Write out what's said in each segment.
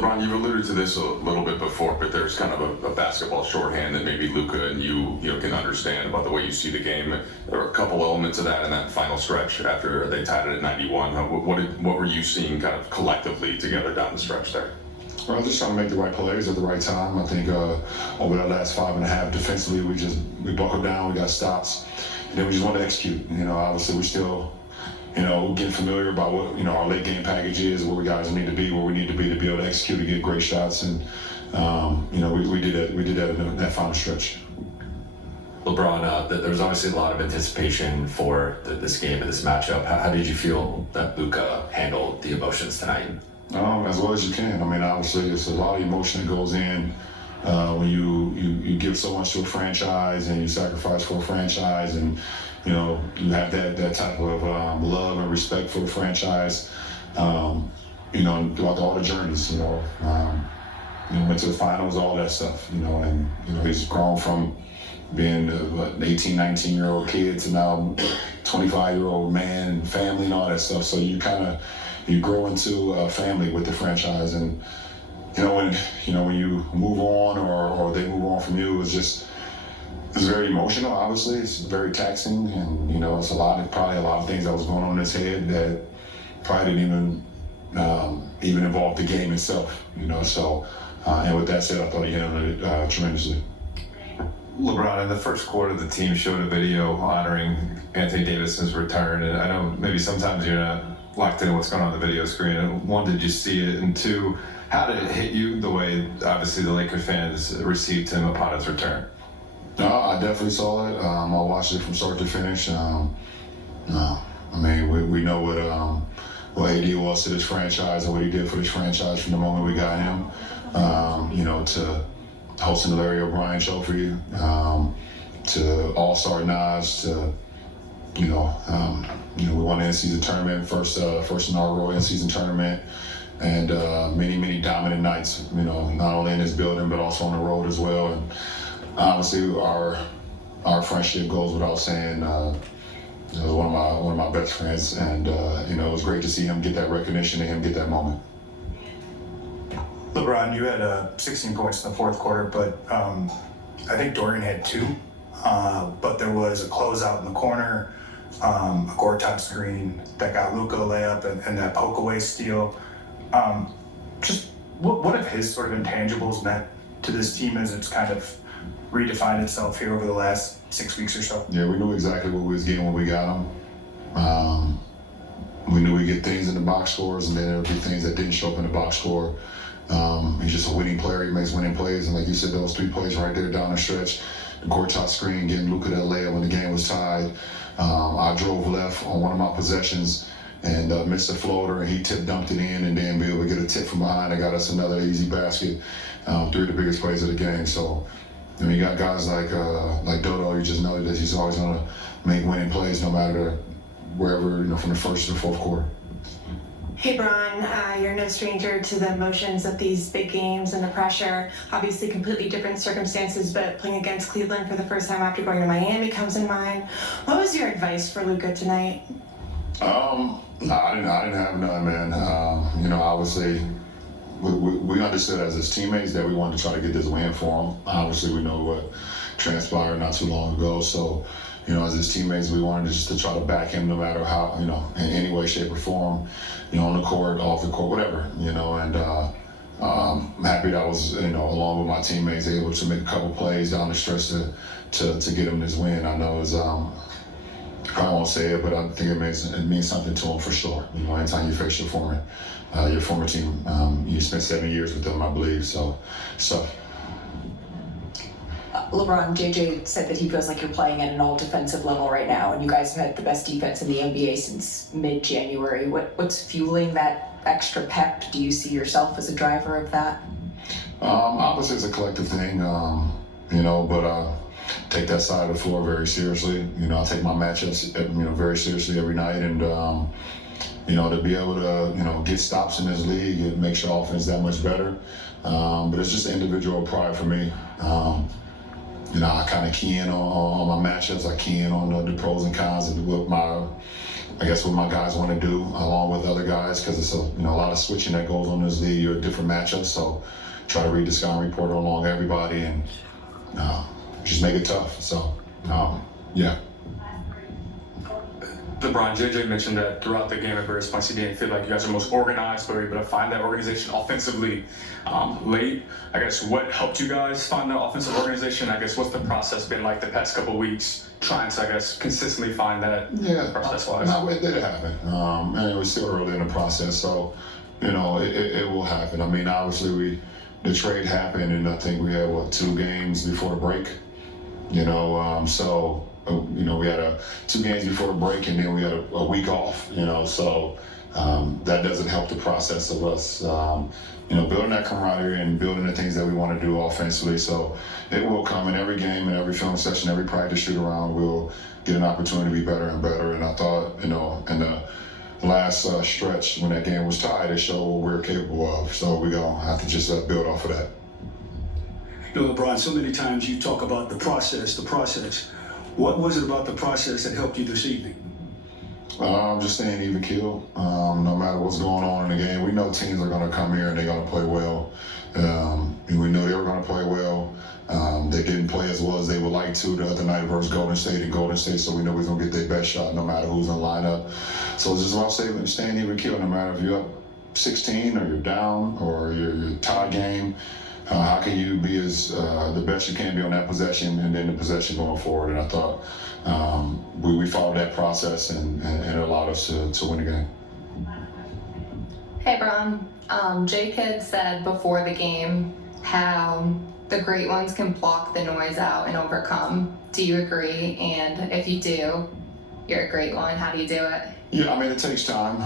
LeBron, you've alluded to this a little bit before, but there's kind of a basketball shorthand that maybe Luka and you can understand about the way you see the game. There were a couple elements of that in that final stretch after they tied it at 91. What were you seeing kind of collectively together down the stretch there? Well, just trying to make the right plays at the right time. I think over that last 5.5 defensively, we buckled down, we got stops, and then we just wanted to execute. Obviously we're still, getting familiar about what, our late game package is, where we guys need to be, where we need to be able to execute and get great shots. And, we did that in that final stretch. LeBron, there's obviously a lot of anticipation for this game and this matchup. How did you feel that Luka handled the emotions tonight? As well as you can. Obviously, there's a lot of emotion that goes in when you give so much to a franchise and you sacrifice for a franchise, and you have that type of love and respect for the franchise. Throughout all the journeys. Went to the finals, all that stuff. And he's grown from being an 18, 19-year-old kid to now 25-year-old man and family and all that stuff. So you grow into a family with the franchise, and when you move on or they move on from you, it's very emotional. Obviously, it's very taxing, and it's probably a lot of things that was going on in his head that probably didn't even involve the game itself. So and with that said, I thought he handled it tremendously. LeBron, in the first quarter, the team showed a video honoring Anthony Davis's return, and I know maybe sometimes you're not locked in what's going on the video screen. And one, did you see it? And two, how did it hit you the way obviously the Lakers fans received him upon his return? No, I definitely saw it. I watched it from start to finish. We know what AD was to this franchise and what he did for this franchise from the moment we got him. To hosting the Larry O'Brien Trophy, to All-Star nods, to we won the in-season tournament, first inaugural in-season tournament, and many dominant nights. Not only in this building but also on the road as well. And obviously, our friendship goes without saying. One of my best friends, and it was great to see him get that recognition and him get that moment. LeBron, you had 16 points in the fourth quarter, but I think Dorian had 2. But there was a closeout in the corner, a Gortat screen that got Luka layup, and that poke away steal. Just what have his sort of intangibles meant to this team as it's kind of redefined itself here over the last 6 weeks or so? Yeah, we knew exactly what we was getting when we got him. We knew we'd get things in the box scores, and then there would be things that didn't show up in the box score. He's just a winning player. He makes winning plays, and like you said, those 3 plays right there down the stretch, the Gortat screen, getting Luka that layup when the game was tied. I drove left on one of my possessions and missed a floater, and he dumped it in, and then be able to get a tip from behind that got us another easy basket. 3 of the biggest plays of the game. So, you got guys like Dodo. You just know that he's always going to make winning plays no matter wherever, from the first to the fourth quarter. Hey, Bron, you're no stranger to the emotions of these big games and the pressure. Obviously, completely different circumstances, but playing against Cleveland for the first time after going to Miami comes in mind. What was your advice for Luka tonight? No, I didn't have none, man. Obviously, we understood as his teammates that we wanted to try to get this win for him. Obviously, we know what transpired not too long ago, so. As his teammates, we wanted just to try to back him no matter how, in any way, shape, or form, on the court, off the court, whatever, and I'm happy that I was, along with my teammates, able to make a couple plays down the stretch to get him this win. I know it's, I won't say it, but I think it means something to him for sure. Anytime you face your former team, you spent 7 years with them, I believe, so. LeBron, JJ said that he feels like you're playing at an all-defensive level right now, and you guys have had the best defense in the NBA since mid-January. What's fueling that extra pep? Do you see yourself as a driver of that? Obviously, it's a collective thing, but I take that side of the floor very seriously. I take my matchups, very seriously every night, and to be able to, get stops in this league, it makes your offense that much better. But it's just individual pride for me. I kind of key in on my matchups. I key in on the pros and cons of what I guess what my guys want to do along with other guys, because it's a lot of switching that goes on in this league. You're different matchups, so try to read the scouting report along everybody and just make it tough. So yeah. LeBron, JJ mentioned that throughout the game at various points he didn't feel like you guys are most organized, but were able to find that organization offensively late. I guess what helped you guys find the offensive organization? I guess what's the process been like the past couple of weeks trying to, I guess, consistently find that process-wise? No, it did happen, and it was still early in the process, so it will happen. I mean, obviously the trade happened, and I think we had 2 games before the break. So. We had 2 games before the break, and then we had a week off. So that doesn't help the process of us, building that camaraderie and building the things that we want to do offensively. So it will come in every game, in every film session, every practice shoot around. We'll get an opportunity to be better and better. And I thought, in the last stretch when that game was tied, it showed what we're capable of. So we're gonna have to just build off of that. LeBron, so many times you talk about the process. What was it about the process that helped you this evening? Just staying even keel. No matter what's going on in the game, we know teams are going to come here and they're going to play well. And we knew they were going to play well. They didn't play as well as they would like to the other night versus Golden State, so we know we're going to get their best shot no matter who's in the lineup. So it's just about staying even keel, no matter if you're up 16 or you're down or you're tie game. How can you be the best you can be on that possession and then the possession going forward? And I thought we followed that process and it allowed us to win the game. Hey, Bron. Jake had said before the game how the great ones can block the noise out and overcome. Do you agree? And if you do, you're a great one. How do you do it? Yeah, I mean, it takes time.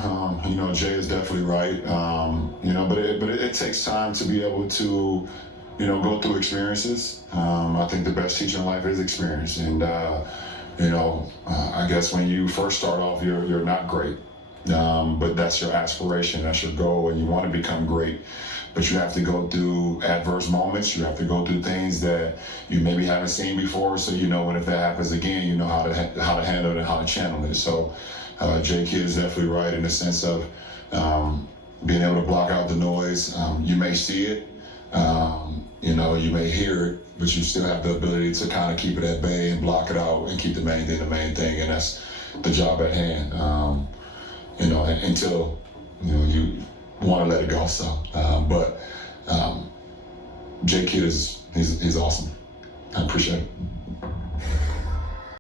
Jay is definitely right. But it takes time to be able to, go through experiences. I think the best teacher in life is experience. And, I guess when you first start off, you're not great. But that's your aspiration, that's your goal, and you want to become great. But you have to go through adverse moments. You have to go through things that you maybe haven't seen before. So when if that happens again, you know how to handle it and how to channel it. So Jake is definitely right in the sense of being able to block out the noise. You may see it, you may hear it, but you still have the ability to kind of keep it at bay and block it out and keep the main thing, and that's the job at hand. Until you want to let it go. So, but Jake he's awesome. I appreciate it.